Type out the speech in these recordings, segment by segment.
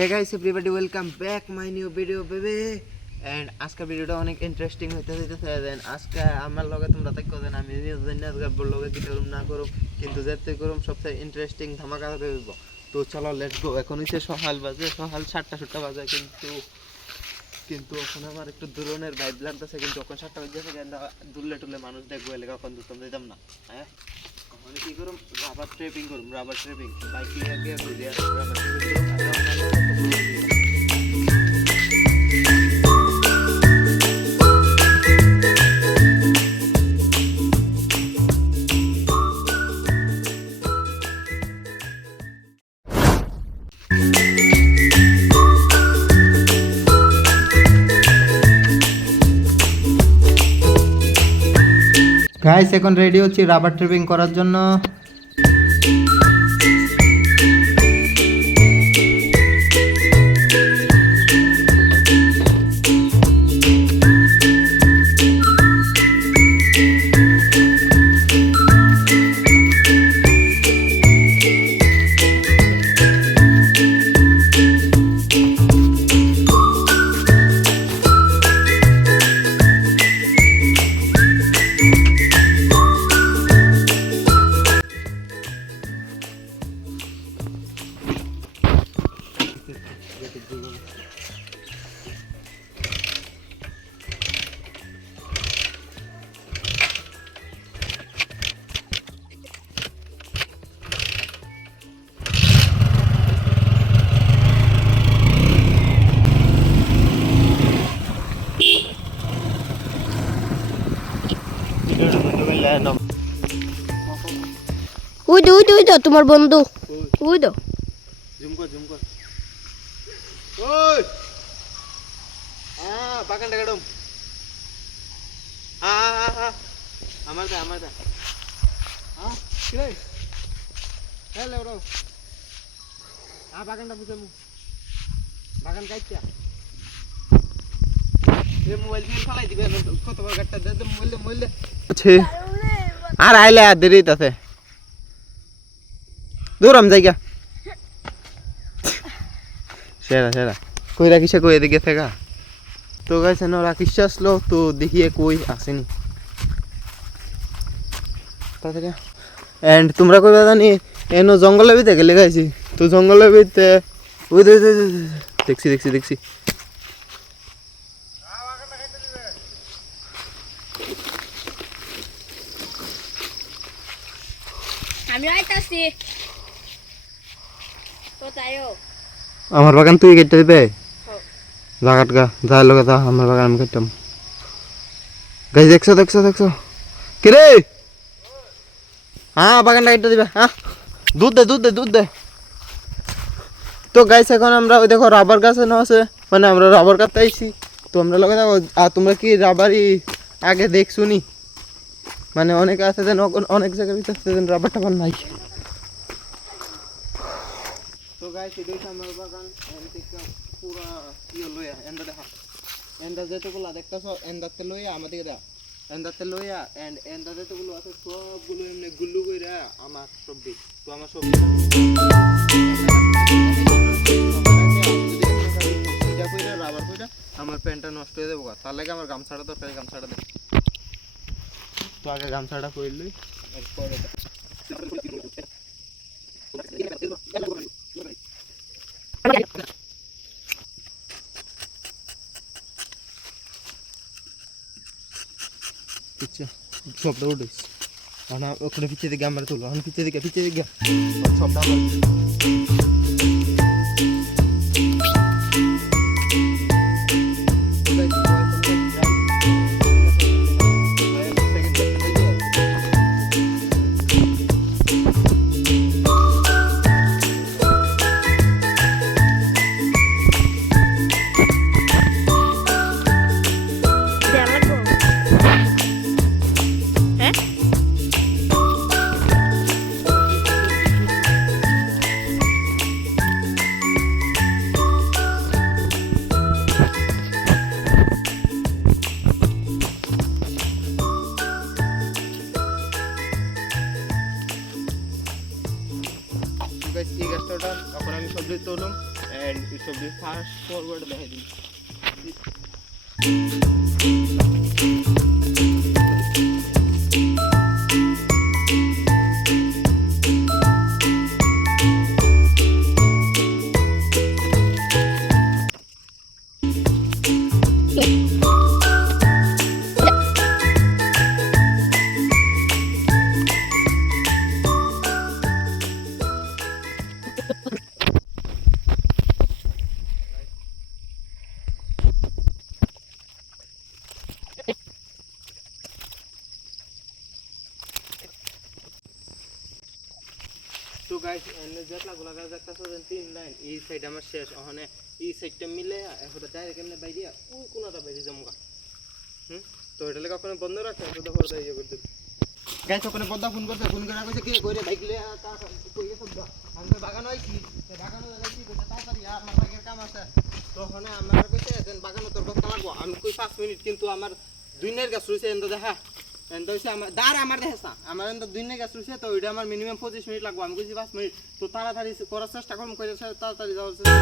Hey guys, everybody, welcome back my new video baby. And আজকের ভিডিওটা অনেক interesting হইতেছে দেন আজকে আমার লগে তোমরা তাই করেন আমি জানি আজকে লগে কি করুম না করুম কিন্তু যেতে করুম সবচেয়ে ইন্টারেস্টিং ধামাকা হইব। তো চলো লেটস গো। এখন হইছে সকাল 7টা বাজে কিন্তু এখন আমার একটু দূরনের ভাইব লাগতেছে কিন্তু এখন 7টা বাজে দূরলে টুলে মানুষ দেখবো এলাকা এখন তো তোমরা দিতাম না। হ্যাঁ এখন কি করুম রাবার ট্রেপিং বাইক নিয়ে গিয়ে ঘুরে রাবার ট্রেপিং গাইস এখন রেডি হচ্ছি রাবার ট্রিপিং করার জন্য। ওই তো তোমার বন্ধু ওই তো জুম কর ওই বাগানটা কাটম আমার দা কি রে হ্যালো ব্রো বাগানটা বুঝামু বাগান কাইতিয়া এ মোবাইল দিয়ে ফালাই দিবে কত বড় গাটটা দে মোবাইল আছে আর আইলে আর দেরি আছে দূরম জায়গা সেরা কই রাখিস কই এদিকে থেকে তো গাইছে না রাখিস আসলো তো দেখিয়ে কই আসেনি তাড়াতাড়ি এন্ড তোমরা কইবা জানি এনো জঙ্গলের ভিতরে গেলে গাইছি তো জঙ্গলের ভিতরে ওই দেখছি আমি আইতাছি কোথায়ও আমার বাগান তুই কেটে দিবে জায়গাটা যা লগে যা আমার বাগান আমি কেটে গাইস দেখছো কি রে বাগানটা কেটে দিবে দুধ দে তো গাইস এখন আমরা ওই দেখো রাবার গাছ না আছে মানে আমরা রাবার কাটতে আইছি তো আমরা লগে যাবো। আর তোমরা কি রাবারই আগে দেখছুনি মানে অনেকে আছে যেন অনেক জায়গায় ভিতরে রাবার টাবার নাই। তো গাইস এই দেখো আমার বাগান পুরা ইয়ে লইয়া এন্ডা দেখা এন্ডা যেতগুলো দেখতেছো এন্ডাতে লইয়া আমাদেরকে দেখা এন্ডাতে লইয়া এন্ডা যেতগুলো আছে সবগুলো এমনি গুল্লু কইরা আমার সবজি তো আমার সবজি রাবার কইরা আমার প্যান্টটা নষ্ট হয়ে যাবো তার লাগে আমার গামছাটা দরকার গামছাটা দে তো আগে গামছাটা কইলই এরপরে সবটা উঠিস ওখানে পিছিয়ে দিকে আমরা তুলো এখন পিছিয়ে দিকে সবটা গাইস এই গাছটা এখন আমি সবজি তুললাম and it will be fast forward দেখাই দিন তো গাইস এনে যেটা লাগা যাচ্ছে দেন তিন লাইন এই সাইড আমার শেষ ওখানে এই সাইডটা মিলে এখন ডাইরেক্ট এমনি বাইরে ওই কোনাটা বাইরে জমগা তো এটা লাগা কোন বন্ধ রাখতে তো দেখো ইয়ে করে দেব গাইস ওখানে বন্ধ ফোন করে কইছে কি কইরে বাইক লয়ে তা কইয়ে সব আমি বাগান হইছি বাগান লাগাইছি তো তাড়াতাড়ি আমার বাইকের কাম আছে তো ওখানে আমার কইছে দেন বাগান তোর কত লাগবো আমি কই 5 মিনিট কিন্তু আমার দুই নের গাছ রইছে এন্ড দেখা এন্ড হইছে আমার দাঁড় আমার দেখছা আমার এন্ড দুই নের গাছ রইছে তো ওইটা আমার মিনিমাম 25 মিনিট লাগবো আমি কইছি 5 মিনিট তো তাড়াতাড়ি করার চেষ্টা করব কইরে তাড়াতাড়ি যাওয়ার চেষ্টা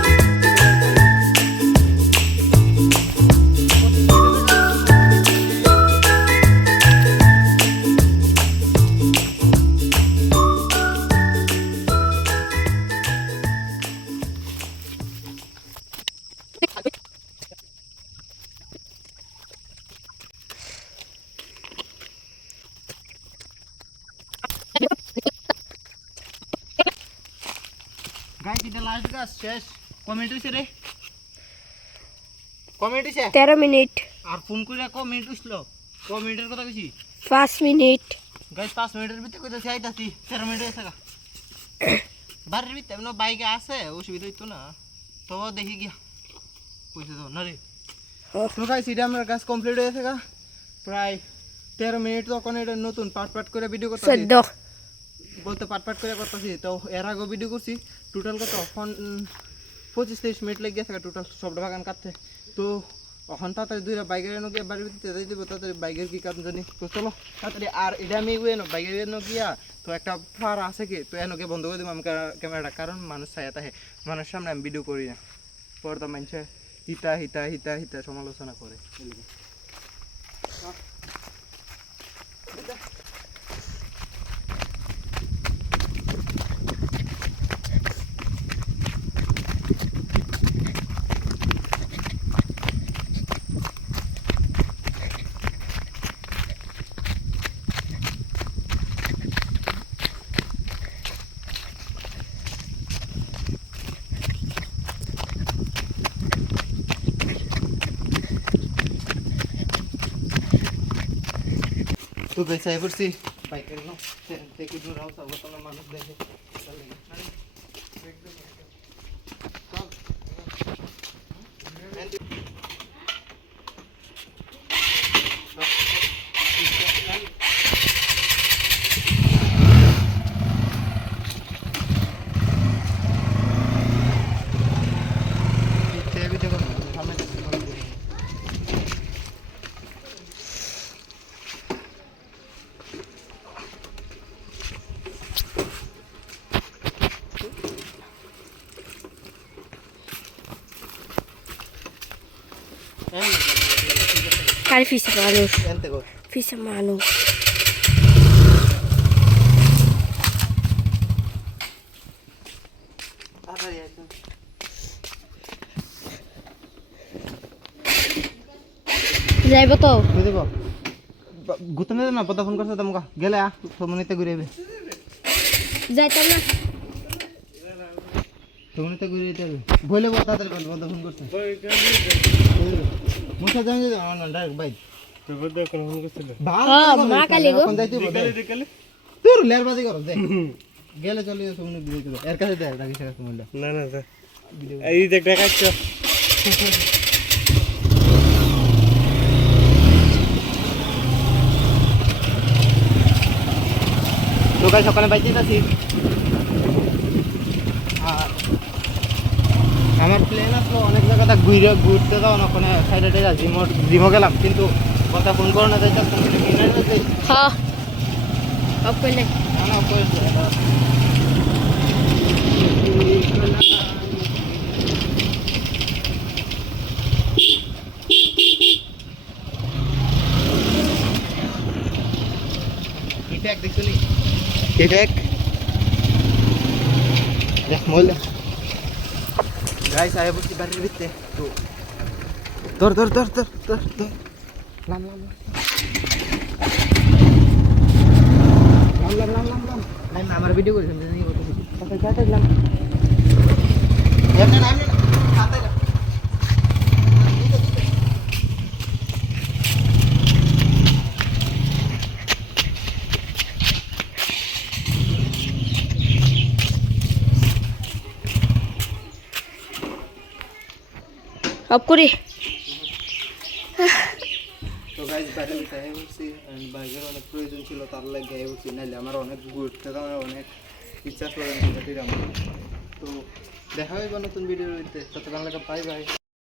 গাইস এটা লাস্ট গাছ শেষ কমেন্ট হইছে রে কমেন্ট হইছে 13 মিনিট আর ফোন কইরা কমেন্ট হইছিল কমেন্টের কথা কইছি 5 মিনিট গাইস 5 মিনিটের ভিতরে কইতাছি আইতাছি 13 মিনিট হইছে গা বাড়ির ভিতরে এমন বাইকে আছে অসুবিধা হইতো না তো দেখি গিয়া কইছে তো না রে তো গাইস এটা আমার কাজ কমপ্লিট হয়েছে গা প্রায় 13 মিনিট তখন এটা নতুন পাট করে ভিডিও করতেছি 14 বলতে পাট করে করতেছি তো এর আগে ভিডিও করছি টোটাল কত 25-30 মিনিট লেগে গেছে টোটাল সবটা বাগান কাটতে তো এখন তাড়াতাড়ি দুইটা বাইকের এনে গিয়ে বাড়ির ভিতরে দিয়ে দিব তাড়াতাড়ি বাইকের কি কাম জানি তো চলো তাড়াতাড়ি আর এটা আমি বাইকের এনে গিয়া তো একটা ফার আছে কি তো এনে বন্ধ করে দিব আমি ক্যামেরাটা কারণ মানুষ ছায়া থাকে মানুষের সামনে আমি ভিডিও করি না পর্দা মানুষে হিতা হিতা হিতা হিতা সমালোচনা করে তো বেঁচে পড়ছি বাইকের দেখি দূর হাউস অবস্থা মানুষ দেখে Kali visa manus. Ente kok. Visa manus. Apa ya itu? যাইব তো বুঝে গো গুতনে না পদা ফোন করছ তোমাকে গেলে আ সমনিতে ঘুরেবে যাইতাম না সমনিতে ঘুরে যাবে বলে বল তাড়াতাড়ি বল পদা ফোন করছ মুছা জানি যে আমার ডাইরেক্ট বাইক তো পদা কোন ফোন করছিল হ্যাঁ মা কালি গো কোন যাইতে বলে তোর লের বাজি করছ দে গেলে চলে সমনি ঘুরে যাবে এর কাছে দে রাখি শেষ মূল্য না না এই দেখ দেখাচ্ছ সকাল সকালে বাইতে যাচ্ছি আর আমার প্লেন আসলো অনেক জায়গাটা ঘুরতে যাও না ওখানে সাইডে জিমও গেলাম কিন্তু কথা ফোন করো না যাই হ্যাঁ অফ করলে না না Effect. দেখ মহিলা গাইস আয় বসি বাড়ির ভিতরে তো ধর ধর ধর ধর ধর ধর লাম লাম লাম লাম লাম লাম লাম আমার ভিডিও করেছেন জানি কত কিছু কত কাটে লাম এমনে না খাতে না অফ করি তো গাইস বাইরে উঠে বলছি এন্ড বাইকের অনেক প্রয়োজন ছিল তার লাগে বলছি নাইলে আমার অনেক ঘুরতে যাওয়ার অনেক ইচ্ছা করে আমার তো দেখা হইব নতুন ভিডিওতে ততক্ষণ লাগে বাই বাই